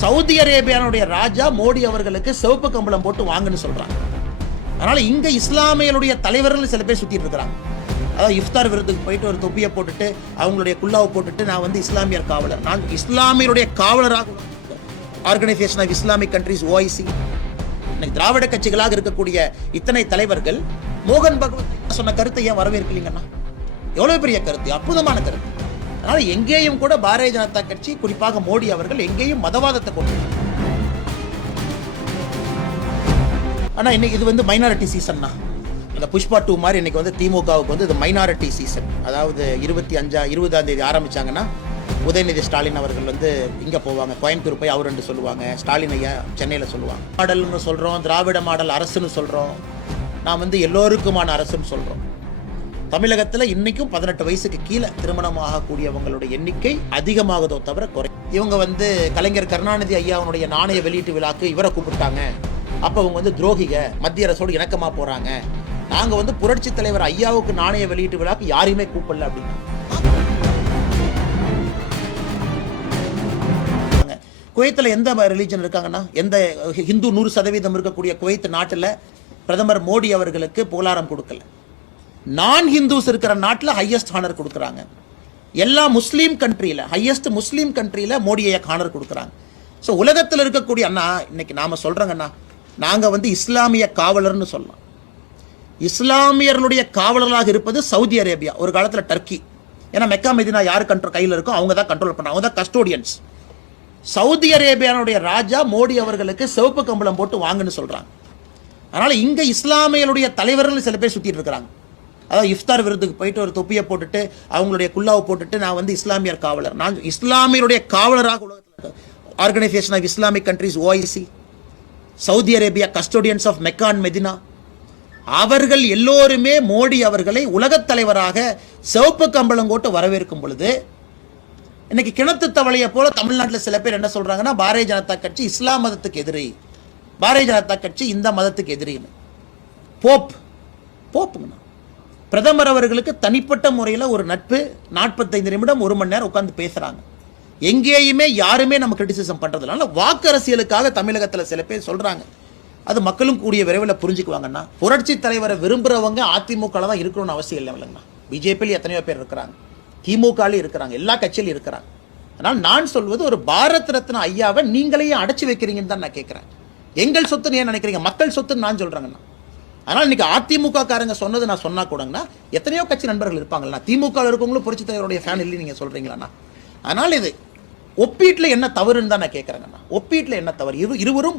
Saudi அரேபியாவுடைய ராஜா மோடி அவர்களுக்கு சிவப்பு கம்பளம் போட்டு வாங்குன்னு சொல்றாங்க. அதனால இங்க இஸ்லாமியருடைய தலைவர்கள் சில பேர் சுத்திட்டு இருக்கிறாங்க. அதாவது இஃப்தார் விருதுக்கு போயிட்டு ஒரு தொப்பியை போட்டுட்டு அவங்களுடைய குல்லாவை போட்டுட்டு நான் வந்து இஸ்லாமியர் காவலர், நான் இஸ்லாமியருடைய காவலராக organisation of Islamic countries OIC, இன்னைக்கு திராவிட கட்சிகளாக இருக்கக்கூடிய இத்தனை தலைவர்கள் மோகன் பகவத் சொன்ன கருத்தை ஏன் வரவேற்கலீங்கன்னா? எவ்வளவு பெரிய கருத்து, அற்புதமான கருத்து. அதனால எங்கேயும் கூட பாரதிய ஜனதா கட்சி, குறிப்பாக மோடி அவர்கள் எங்கேயும் மதவாதத்தை கொண்டு. ஆனா இன்னைக்கு இது வந்து மைனாரிட்டி சீசன் தான். இந்த புஷ்பா 2 மாதிரி இன்னைக்கு வந்து திமுகவுக்கு வந்து இது மைனாரிட்டி சீசன். அதாவது 20ஆம் தேதி ஆரம்பிச்சாங்கன்னா உதயநிதி ஸ்டாலின் அவர்கள் வந்து இங்க போவாங்க, கோயம்புத்தூர் போய் அவர் என்று சொல்லுவாங்க, ஸ்டாலின் ஐயா சென்னையில் சொல்லுவாங்க. மாடல்னு சொல்றோம், திராவிட மாடல் அரசுன்னு சொல்றோம், நான் வந்து எல்லோருக்குமான அரசுன்னு சொல்றோம். தமிழகத்தில் இன்னைக்கும் 18 வயசுக்கு கீழே திருமணம் ஆகக்கூடியவங்களுடைய எண்ணிக்கை அதிகமாகதோ தவிர குறை. இவங்க வந்து கலைஞர் கருணாநிதி ஐயாவுடைய நாணய வெளியீட்டு விழாக்கு இவரை கூப்பிட்டாங்க, அப்ப அவங்க வந்து துரோகிக, மத்திய அரசோடு இணக்கமா போறாங்க, நாங்க வந்து புரட்சி தலைவர் ஐயாவுக்கு நாணய வெளியீட்டு விழாக்கு யாரையுமே கூப்பிடல அப்படின்னு. குவைத்தில் எந்த ரிலீஜன் இருக்காங்கன்னா, எந்த ஹிந்து 100% இருக்கக்கூடிய குவைத் நாட்டில் பிரதமர் மோடி அவர்களுக்கு புகழாரம் கொடுக்கல. நான் ஹிந்துஸ் இருக்கிற நாட்டில் ஹையஸ்ட் ஹானர் கொடுக்குறாங்க. எல்லா முஸ்லீம் கண்ட்ரியில், ஹையஸ்ட் முஸ்லீம் கண்ட்ரியில் மோடியை ஹானர் கொடுக்குறாங்க. ஸோ உலகத்தில் இருக்கக்கூடிய அண்ணா இன்னைக்கு நாம சொல்றோங்கண்ணா, நாங்கள் வந்து இஸ்லாமிய காவலர்னு சொல்லலாம். இஸ்லாமியர்களுடைய காவலர்களாக இருப்பது சவுதி அரேபியா, ஒரு காலத்தில் டர்க்கி. ஏன்னா மெக்கா மெதினா யார் கையில் இருக்கோ அவங்க தான் கண்ட்ரோல் பண்ணுறாங்க, அவங்க தான் கஸ்டோடியன்ஸ். சவுதி அரேபியாவுடைய ராஜா மோடி அவர்களுக்கு சிவப்பு கம்பளம் போட்டு வாங்குன்னு சொல்றாங்க. அதனால இங்க இஸ்லாமியருடைய தலைவர்கள் சில பேர் சுத்திட்டு இருக்கிறாங்க. அதாவது இஃப்தார் விருதுக்கு போயிட்டு ஒரு தொப்பியை போட்டுட்டு அவங்களுடைய குல்லாவை போட்டுட்டு நான் வந்து இஸ்லாமியர் காவலர், நான் இஸ்லாமியருடைய காவலராக உலகத்தில் organization of Islamic countries OIC, Saudi Arabia custodians of Mecca and Medina, அவர்கள் எல்லோருமே மோடி அவர்களை உலகத் தலைவராக சிவப்பு கம்பளம் போட்டு வரவேற்கும் பொழுது, இன்னைக்கு கிணத்து தவளையை போல தமிழ்நாட்டில் சில பேர் என்ன சொல்றாங்கன்னா, பாரதிய ஜனதா கட்சி இஸ்லாம் மதத்துக்கு எதிரி, பாரதிய ஜனதா கட்சி இந்த மதத்துக்கு எதிரின்னு. போப்புங்கண்ணா, பிரதமர் அவர்களுக்கு தனிப்பட்ட முறையில் ஒரு நட்பு, 45 நிமிடம் 1 மணி நேரம் உட்கார்ந்து பேசுறாங்க. எங்கேயுமே யாருமே நம்ம கிரிட்டிசிசம் பண்றதுனால வாக்கு அரசியலுக்காக தமிழகத்தில் சில பேர் சொல்றாங்க. அது மக்களும் கூடிய விரைவில் புரிஞ்சுக்குவாங்கன்னா, புரட்சி தலைவரை விரும்புறவங்க அதிமுக தான் இருக்கணும்னு அவசியம் இல்லை இல்லைங்கண்ணா. பிஜேபியில் எத்தனையோ பேர் இருக்கிறாங்க, திமுகலையும் இருக்கிறாங்க, எல்லா கட்சியிலும் இருக்கிறாங்க. அதனால் நான் சொல்வது, ஒரு பாரத் ரத்னா ஐயாவை நீங்களையும் அடைச்சி வைக்கிறீங்கன்னு தான் நான் கேட்கிறேன். எங்கள் சொத்துன்னு ஏன் நினைக்கிறீங்க? மக்கள் சொத்துன்னு நான் சொல்றேங்கண்ணா. அதனால் இன்னைக்கு அதிமுக காரங்க சொன்னது நான் சொன்னா கூடங்கண்ணா, எத்தனையோ கட்சி நண்பர்கள் இருப்பாங்கண்ணா, திமுக இருக்கவங்களும் புரட்சி தலைவருடைய ஃபேன் இல்லை நீங்க சொல்றீங்களாண்ணா. அதனால் இது ஒப்பீட்டில் என்ன தவறுன்னு தான் நான் கேட்குறேங்கண்ணா. ஒப்பீட்டில் என்ன தவறு? இருவரும்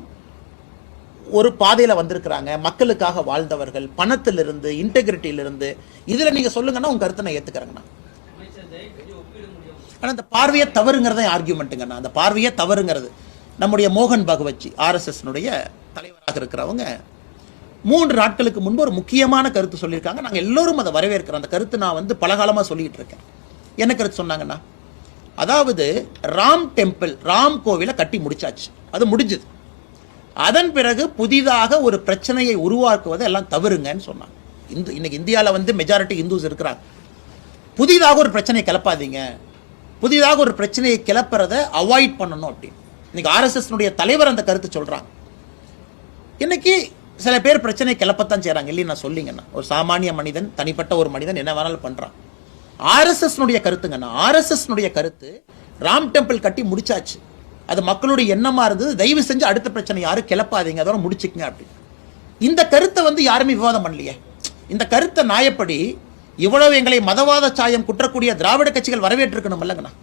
ஒரு பாதையில் வந்திருக்கிறாங்க, மக்களுக்காக வாழ்ந்தவர்கள், பணத்திலிருந்து இன்டெகிரிட்டியிலிருந்து. இதில் நீங்கள் சொல்லுங்கன்னா உங்கள் கருத்தை நான் ஏற்றுக்கிறேங்கண்ணா. ஆனால் அந்த பார்வையை தவறுங்கிறத ஆர்கியூமெண்ட்டுங்கண்ணா. அந்த பார்வையே தவறுங்கிறது நம்முடைய மோகன் பகவத் RSSனுடைய தலைவராக இருக்கிறவங்க 3 நாட்களுக்கு முன்பு ஒரு முக்கியமான கருத்து சொல்லியிருக்காங்க. நாங்கள் எல்லோரும் அதை வரவேற்கிறோம். அந்த கருத்து நான் வந்து பலகாலமாக சொல்லிட்டு இருக்கேன். என்ன கருத்து சொன்னாங்கன்னா, அதாவது ராம் டெம்பிள், ராம் கோவிலை கட்டி முடிச்சாச்சு, அது முடிஞ்சது. அதன் பிறகு புதிதாக ஒரு பிரச்சனையை உருவாக்குவது எல்லாம் தவறுங்கன்னு சொன்னாங்க. இன்னைக்கு இந்தியாவில் வந்து மெஜாரிட்டி இந்துஸ் இருக்கிறாங்க. புதிதாக ஒரு பிரச்சனையை கிளப்பாதீங்க, புதிதாக ஒரு பிரச்சனையை கிளப்புறதை அவாய்ட் பண்ணணும் அப்படின்னு இன்னைக்கு RSSனுடைய தலைவர் அந்த கருத்து சொல்றாங்க. இன்னைக்கு சில பேர் பிரச்சனை கிளப்பத்தான் செய்றாங்க இல்லையா, நான் சொல்லிங்கண்ணா. ஒரு சாமானிய மனிதன், தனிப்பட்ட ஒரு மனிதன் என்ன வேணாலும் பண்றான். RSSனுடைய கருத்துங்கண்ணா, RSSனுடைய கருத்து ராம் டெம்பிள் கட்டி முடிச்சாச்சு, அது மக்களுடைய எண்ணமா இருந்தது, தயவு செஞ்சு அடுத்த பிரச்சனை யாரும் கிளப்பாதீங்க, அதோட முடிச்சுக்குங்க அப்படின்னு. இந்த கருத்தை வந்து யாருமே விவாதம் பண்ணலையே. இந்த கருத்தை நாயப்படி இவ்வளவு எங்களை மதவாத சாயம் குற்றக்கூடிய திராவிட கட்சிகள் வரவேற்றிருக்கணும் இல்லைங்கண்ணா.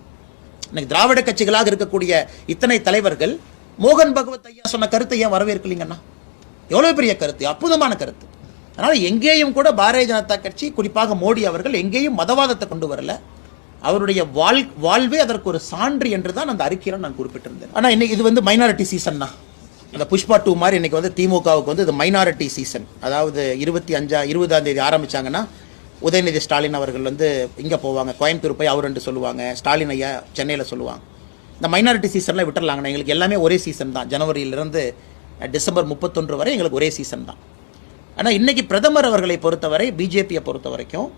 இன்னைக்கு திராவிட கட்சிகளாக இருக்கக்கூடிய இத்தனை தலைவர்கள் மோகன் பகவத் ஐயா சொன்ன கருத்தை ஏன் வரவேற்கலீங்கண்ணா? எவ்வளவு பெரிய கருத்து, அற்புதமான கருத்து. அதனால எங்கேயும் கூட பாரதிய ஜனதா கட்சி, குறிப்பாக மோடி அவர்கள் எங்கேயும் மதவாதத்தை கொண்டு வரல. அவருடைய வாழ்வே அதற்கு ஒரு சான்று என்று தான் அந்த அறிக்கையில் நான் குறிப்பிட்டிருந்தேன். ஆனால் இன்னைக்கு இது வந்து மைனாரிட்டி சீசன் தான். இந்த புஷ்பா 2 மாதிரி இன்னைக்கு வந்து திமுகவுக்கு வந்து இது மைனாரிட்டி சீசன். அதாவது 20ஆம் தேதி ஆரம்பிச்சாங்கன்னா உதயநிதி ஸ்டாலின் அவர்கள் வந்து இங்கே போவாங்க, கோயம்புத்தூர் போய் அவர் என்று சொல்லுவாங்க, ஸ்டாலின் ஐயா சென்னையில் சொல்லுவாங்க. இந்த மைனாரிட்டி சீசனில் விட்டுறலாங்கண்ணா. எங்களுக்கு எல்லாமே ஒரே சீசன் தான், ஜனவரியிலிருந்து டிசம்பர் 31 வரை எங்களுக்கு ஒரே சீசன் தான். ஆனால் இன்னைக்கு பிரதமர் அவர்களை பொறுத்தவரை, பிஜேபியை பொறுத்த வரைக்கும்,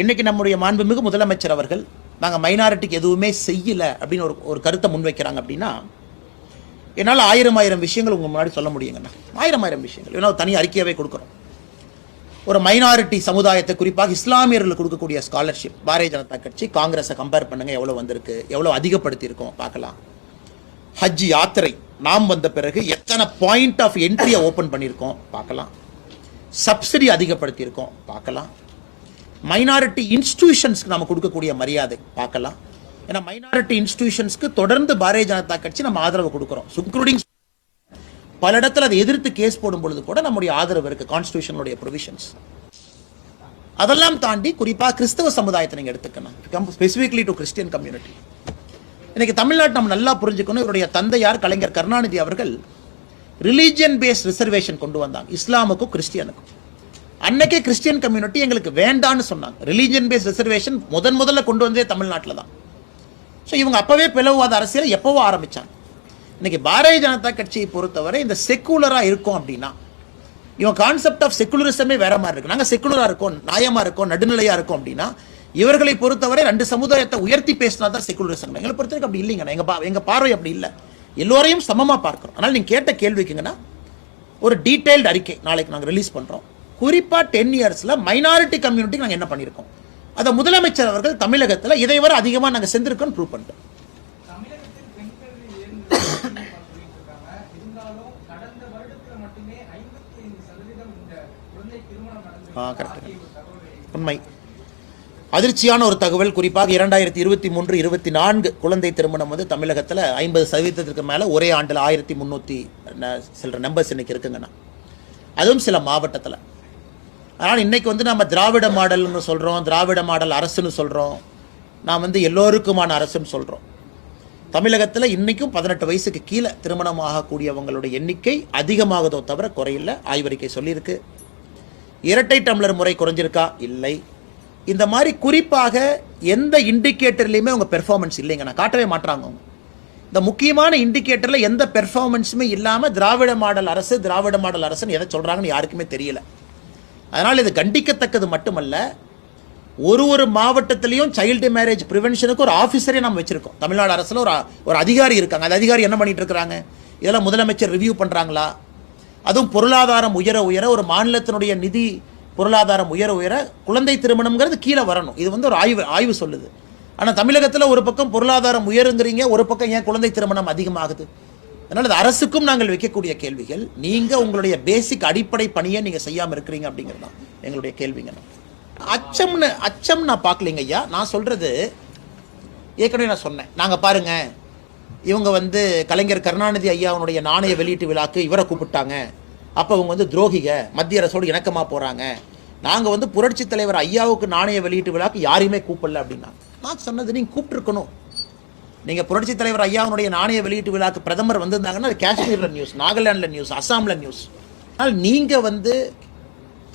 இன்னைக்கு நம்முடைய மாண்புமிகு முதலமைச்சர் அவர்கள் நாங்கள் மைனாரிட்டிக்கு எதுவுமே செய்யலை அப்படின்னு ஒரு கருத்தை முன்வைக்கிறாங்க. அப்படின்னா என்னால் ஆயிரம் விஷயங்கள் உங்கள் முன்னாடி சொல்ல முடியுங்கண்ணா. ஆயிரம் விஷயங்கள். ஏன்னா தனி அறிக்கையாகவே கொடுக்குறோம். ஒரு மைனாரிட்டி சமுதாயத்தை, குறிப்பாக இஸ்லாமியர்களுக்கு கொடுக்கக்கூடிய ஸ்காலர்ஷிப் பாரதிய ஜனதா கட்சி காங்கிரஸை கம்பேர் பண்ணுங்க, எவ்வளோ வந்திருக்கு, எவ்வளோ அதிகப்படுத்தியிருக்கோம் பார்க்கலாம். ஹஜ் யாத்திரை நாம் வந்த பிறகு எத்தனை பாயிண்ட் ஆஃப் என்ட்ரியை ஓப்பன் பண்ணியிருக்கோம் பார்க்கலாம். சப்சிடி அதிகப்படுத்தியிருக்கோம் பார்க்கலாம். மைனாரிட்டி இன்ஸ்டிடியூஷன்ஸ்க்கு நம்ம கொடுக்கக்கூடிய மரியாதை பார்க்கலாம். ஏன்னா மைனாரிட்டி இன்ஸ்டிடியூஷன்ஸ்க்கு தொடர்ந்து பாரதிய ஜனதா கட்சி நம்ம ஆதரவு கொடுக்குறோம். இன்க்ளூடிங் பல இடத்துல அதை எதிர்த்து கேஸ் போடும் பொழுது கூட நம்முடைய ஆதரவு இருக்கு, கான்ஸ்டிடியூஷனுடைய ப்ரொவிஷன்ஸ். அதெல்லாம் தாண்டி குறிப்பாக கிறிஸ்தவ சமுதாயத்தை நீங்கள் எடுத்துக்கணும், ஸ்பெசிஃபிக்லி டு கிறிஸ்டியன் கம்யூனிட்டி. இன்னைக்கு தமிழ்நாட்டை நம்ம நல்லா புரிஞ்சுக்கணும். இவருடைய தந்தையார் கலைஞர் கருணாநிதி அவர்கள் ரிலீஜியன் பேஸ்ட் ரிசர்வேஷன் கொண்டு வந்தாங்க, இஸ்லாமுக்கும் கிறிஸ்டியனுக்கும். அன்னைக்கே கிறிஸ்டியன் கம்யூனிட்டி எங்களுக்கு வேண்டான்னு சொன்னாங்க. ரிலீஜியன் பேஸ்ட் ரிசர்வேஷன் முதல்ல கொண்டு வந்ததே தமிழ்நாட்டில் தான். ஸோ இவங்க அப்பவே பிளவுவாத அரசியலை எப்பவோ ஆரம்பிச்சாங்க. இன்னைக்கு பாரதிய ஜனதா கட்சியை பொறுத்தவரை இந்த செக்குலராக இருக்கும் அப்படின்னா, இவங்க கான்செப்ட் ஆஃப் செக்குலரிசமே வேற மாதிரி இருக்கு. நாங்கள் செக்குலராக இருக்கோம், நியாயமாக இருக்கோம், நடுநிலையாக இருக்கோம் அப்படின்னா, இவர்களை பொறுத்தவரை ரெண்டு சமுதாயத்தை உயர்த்தி பேசினா தான் செக்குலரிசம். எங்களை பொறுத்தவரைக்கும் அப்படி இல்லைங்கண்ணா. எங்க பார்வை அப்படி இல்லை. எல்லோரையும் சமமாக பார்க்குறோம். அதனால் நீங்கள் கேட்ட கேள்விக்குங்கன்னா ஒரு டீடைல்டு அறிக்கை நாளைக்கு நாங்கள் ரிலீஸ் பண்ணுறோம். குறிப்பாக 10 இயர்ஸில் மைனாரிட்டி கம்யூனிட்டிக்கு நாங்கள் என்ன பண்ணியிருக்கோம், அதை முதலமைச்சர் அவர்கள் தமிழகத்தில் இதை வரை அதிகமாக நாங்கள் செஞ்சிருக்கோம் ப்ரூவ் பண்ணிட்டோம். உண்மை. அதிர்ச்சியான ஒரு தகவல், குறிப்பாக 2023-24 குழந்தை திருமணம் வந்து தமிழகத்தில் 50% மேலே ஒரே ஆண்டில் 1300 சில நம்பர்ஸ் இன்னைக்கு இருக்குங்கண்ணா. அதுவும் சில மாவட்டத்தில். அதனால் இன்னைக்கு வந்து நம்ம திராவிட மாடல்னு சொல்கிறோம், திராவிட மாடல் அரசுன்னு சொல்கிறோம், நான் வந்து எல்லோருக்குமான அரசுன்னு சொல்கிறோம். தமிழகத்தில் இன்றைக்கும் 18 வயசுக்கு கீழே திருமணம் ஆகக்கூடியவங்களுடைய எண்ணிக்கை அதிகமாகதோ தவிர குறையில்லை. ஆய்வறிக்கை சொல்லியிருக்கு. இரட்டை டம்ளர் முறை குறைஞ்சிருக்கா? இல்லை. இந்த மாதிரி குறிப்பாக எந்த இண்டிகேட்டர்லையுமே அவங்க பெர்ஃபார்மன்ஸ் இல்லைங்க, நான் காட்டவே மாட்டாங்க. அவங்க இந்த முக்கியமான இண்டிகேட்டரில் எந்த பெர்ஃபார்மன்ஸுமே இல்லாமல் திராவிட மாடல் அரசுன்னு எதை சொல்கிறாங்கன்னு யாருக்குமே தெரியல. அதனால் இது கண்டிக்கத்தக்கது மட்டுமல்ல, ஒரு மாவட்டத்திலையும் சைல்டு மேரேஜ் ப்ரிவென்ஷனுக்கு ஒரு ஆஃபீஸரே நம்ம வச்சுருக்கோம். தமிழ்நாடு அரசில் ஒரு அதிகாரி இருக்காங்க. அந்த அதிகாரி என்ன பண்ணிட்டு இருக்கிறாங்க, இதெல்லாம் முதலமைச்சர் ரிவ்யூ பண்ணுறாங்களா? அதுவும் பொருளாதாரம் உயர ஒரு மாநிலத்தினுடைய நிதி பொருளாதாரம் உயர குழந்தை திருமணம்ங்கிறது கீழே வரணும். இது வந்து ஒரு ஆய்வு சொல்லுது. ஆனால் தமிழகத்தில் ஒரு பக்கம் பொருளாதாரம் உயருங்கிறீங்க, ஒரு பக்கம் ஏன் குழந்தை திருமணம் அதிகமாகுது? அதனால் அது அரசுக்கும் நாங்கள் வைக்கக்கூடிய கேள்விகள். நீங்கள் உங்களுடைய பேசிக் அடிப்படை பணியை நீங்கள் செய்யாமல் இருக்கிறீங்க அப்படிங்கிறது தான் எங்களுடைய கேள்விங்க. அச்சம் நான் பார்க்கலைங்க ஐயா. நான் சொல்கிறது ஏற்கனவே நான் சொன்னேன். நாங்கள் பாருங்க, இவங்க வந்து கலைஞர் கருணாநிதி ஐயாவுடைய நாணய வெளியீட்டு விழாக்கு இவரை கூப்பிட்டாங்க, அப்போ அவங்க வந்து துரோகிக, மத்திய அரசோடு இணக்கமாக போகிறாங்க. நாங்கள் வந்து புரட்சி தலைவர் ஐயாவுக்கு நாணய வெளியீட்டு விழாக்கு யாரையுமே கூப்பிடல அப்படின்னா, நான் சொன்னது நீங்கள் கூப்பிட்டுருக்கணும். நீங்கள் புரட்சி தலைவர் ஐயாவுடைய நாணய வெளியீட்டு விழாக்கு பிரதமர் வந்திருந்தாங்கன்னா அது காஷ்மீரில் நியூஸ், நாகாலாண்டில் நியூஸ், அஸ்ஸாமில் நியூஸ். ஆனால் நீங்கள் வந்து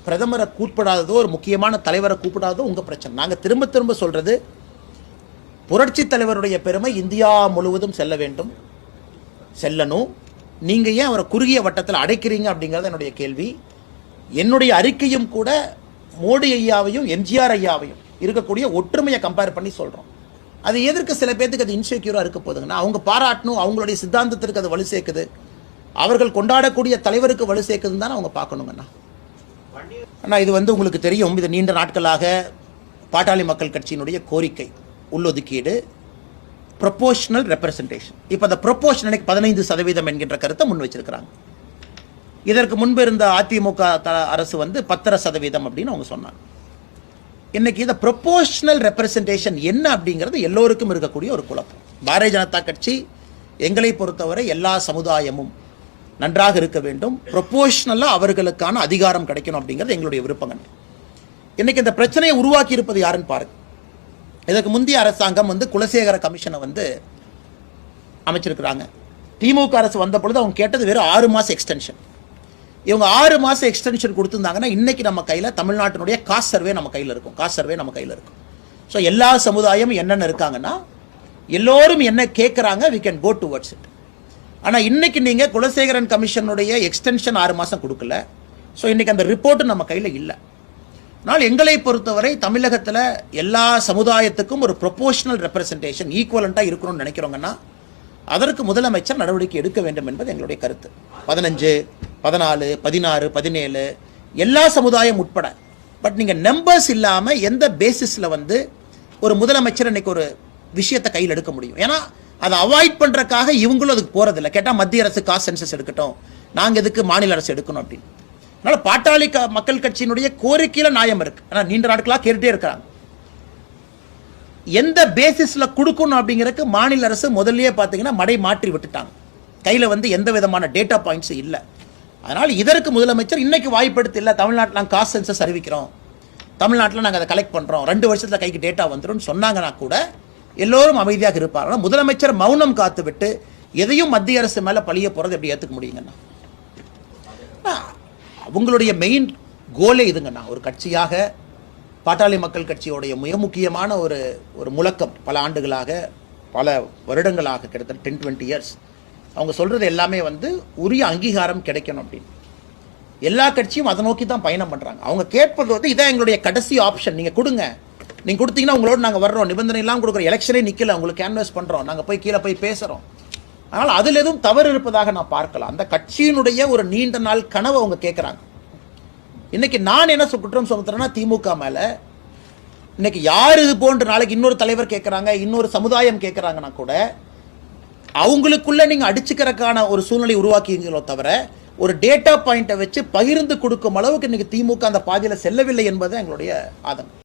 பிரதமரை கூப்பிடாததோ ஒரு முக்கியமான தலைவரை கூப்பிடாததோ உங்கள் பிரச்சனை. நாங்கள் திரும்ப சொல்கிறது, புரட்சி தலைவருடைய பெருமை இந்தியா முழுவதும் செல்லணும். நீங்கள் ஏன் அவரை குறுகிய வட்டத்தில் அடைக்கிறீங்க அப்படிங்கிறது என்னுடைய கேள்வி. என்னுடைய அறிக்கையும் கூட மோடி ஐயாவையும் எம்ஜிஆர் ஐயாவையும் இருக்கக்கூடிய ஒற்றுமையை கம்பேர் பண்ணி சொல்கிறோம். அது எதற்கு சில பேருக்கு அது இன்செக்யூராக இருக்க போதுங்கன்னா, அவங்க பாராட்டணும், அவங்களுடைய சித்தாந்தத்திற்கு அது வலு சேர்க்குது, அவர்கள் கொண்டாடக்கூடிய தலைவருக்கு வலு சேர்க்குதுன்னு தானே அவங்க பார்க்கணுங்கண்ணா. அண்ணா இது வந்து உங்களுக்கு தெரியும், இது நீண்ட நாட்களாக பாட்டாளி மக்கள் கட்சியினுடைய கோரிக்கை உள்ளொதுக்கீடு, ப்ரொபோஷனல் ரெப்ரசன்டேஷன். இப்போ அந்த ப்ரொபோஷனல் 15% என்கின்ற கருத்தை முன் வச்சிருக்கிறாங்க. இதற்கு முன்பு இருந்த அதிமுக அரசு வந்து 10% அப்படின்னு அவங்க சொன்னாங்க. இன்னைக்கு இந்த ப்ரொபோஷனல் ரெப்ரசன்டேஷன் என்ன அப்படிங்கிறது எல்லோருக்கும் இருக்கக்கூடிய ஒரு குழப்பம். பாரதிய ஜனதா கட்சி எங்களை பொறுத்தவரை எல்லா சமுதாயமும் நன்றாக இருக்க வேண்டும், ப்ரொபோஷனலாக அவர்களுக்கான அதிகாரம் கிடைக்கணும் அப்படிங்கிறது எங்களுடைய விருப்பங்கள். இன்னைக்கு இந்த பிரச்சனையை உருவாக்கி இருப்பது யாருன்னு பாருங்க. இதற்கு முந்தைய அரசாங்கம் வந்து குலசேகர கமிஷனை வந்து அமைச்சிருக்கிறாங்க. திமுக அரசு வந்த பொழுது அவங்க கேட்டது வெறும் 6 மாதம் எக்ஸ்டென்ஷன். இவங்க 6 மாதம் எக்ஸ்டென்ஷன் கொடுத்துருந்தாங்கன்னா இன்னைக்கு நம்ம கையில் தமிழ்நாட்டினுடைய காஸ்ட் சர்வே நம்ம கையில் இருக்கும். ஸோ எல்லா சமுதாயமும் என்னென்ன இருக்காங்கன்னா எல்லோரும் என்ன கேட்குறாங்க, we can go towards it. ஆனால் இன்னைக்கு நீங்கள் குலசேகரன் கமிஷனுடைய எக்ஸ்டென்ஷன் 6 மாதம் கொடுக்கல. ஸோ இன்னைக்கு அந்த ரிப்போர்ட்டு நம்ம கையில் இல்லை. ஆனால் எங்களை பொறுத்தவரை தமிழகத்தில் எல்லா சமுதாயத்துக்கும் ஒரு ப்ரொபோஷனல் ரெப்ரசன்டேஷன் ஈக்குவலண்ட்டாக இருக்கணும்னு நினைக்கிறோங்கன்னா அதற்கு முதலமைச்சர் நடவடிக்கை எடுக்க வேண்டும் என்பது எங்களுடைய கருத்து. 15, 14, 16, 17 எல்லா சமுதாயம் உட்பட. பட் நீங்கள் நம்பர்ஸ் இல்லாமல் எந்த பேசிஸில் வந்து ஒரு முதலமைச்சர் இன்னைக்கு ஒரு விஷயத்தை கையில் எடுக்க முடியும்? ஏன்னா அதை அவாய்ட் பண்ணுறக்காக இவங்களும் அதுக்கு போகிறதில்ல. கேட்டால் மத்திய அரசு காஸ்ட் சென்சஸ் எடுக்கட்டும், நாங்கள் எதுக்கு மாநில அரசு எடுக்கணும் அப்படின்னு. அதனால் பாட்டாளி மக்கள் கட்சியினுடைய கோரிக்கையில் நியாயம் இருக்குது. ஆனால் நீண்ட நாட்களாக கேட்டுகிட்டே இருக்கிறாங்க. எந்த பேசிஸில் கொடுக்கணும் அப்படிங்கிறதுக்கு மாநில அரசு முதல்லயே பார்த்தீங்கன்னா மடை மாற்றி விட்டுட்டாங்க. கையில் வந்து எந்த விதமான டேட்டா பாயிண்ட்ஸும் இல்லை. அதனால் இதற்கு முதலமைச்சர் இன்னைக்கு வாய்ப்படுத்தி இல்லை, தமிழ்நாட்டில் நாங்கள் காஸ்ட் சென்சஸ் அறிவிக்கிறோம், தமிழ்நாட்டில் நாங்கள் அதை கலெக்ட் பண்ணுறோம், 2 வருஷத்தில் கைக்கு டேட்டா வந்துடும் சொன்னாங்கன்னா கூட எல்லோரும் அமைதியாக இருப்பாங்க. ஆனால் முதலமைச்சர் மௌனம் காத்து விட்டு எதையும் மத்திய அரசு மேலே பழிய போகிறது எப்படி ஏற்றுக்க முடியுங்கண்ணா? அவங்களுடைய மெயின் கோலே இதுங்கண்ணா. ஒரு கட்சியாக பாட்டாளி மக்கள் கட்சியோடைய மிக முக்கியமான ஒரு முழக்கம் பல ஆண்டுகளாக, பல வருடங்களாக, கிட்டத்தட்ட 10-20 இயர்ஸ் அவங்க சொல்கிறது எல்லாமே வந்து உரிய அங்கீகாரம் கிடைக்கணும் அப்படின்னு. எல்லா கட்சியும் அதை நோக்கி தான் பயணம் பண்ணுறாங்க. அவங்க கேட்பது வந்து இதான் எங்களுடைய கடைசி ஆப்ஷன், நீங்கள் கொடுங்க, நீங்கள் கொடுத்தீங்கன்னா உங்களோட நாங்கள் வர்றோம், நிபந்தனை எல்லாம் கொடுக்குறோம், எலெக்ஷனே நிற்கல, உங்களுக்கு கேன்வாஸ் பண்ணுறோம், நாங்கள் போய் கீழே போய் பேசுகிறோம். அதனால் அதில் எதுவும் தவறு இருப்பதாக நான் பார்க்கலாம். அந்த கட்சியினுடைய ஒரு நீண்ட நாள் கனவை அவங்க கேட்குறாங்க. இன்னைக்கு நான் என்ன குற்றம் சுமத்துறேன்னா திமுக மேலே, இன்னைக்கு யார் இது போன்ற நாளைக்கு இன்னொரு தலைவர் கேட்குறாங்க, இன்னொரு சமுதாயம் கேட்குறாங்கன்னா கூட அவங்களுக்குள்ள நீங்கள் அடிச்சுக்கிறதுக்கான ஒரு சூழ்நிலை உருவாக்கிங்களோ தவிர ஒரு டேட்டா பாயிண்ட்டை வச்சு பகிர்ந்து கொடுக்கும் அளவுக்கு இன்னைக்கு திமுக அந்த பாதையில் செல்லவில்லை என்பது எங்களுடைய ஆதங்கம்.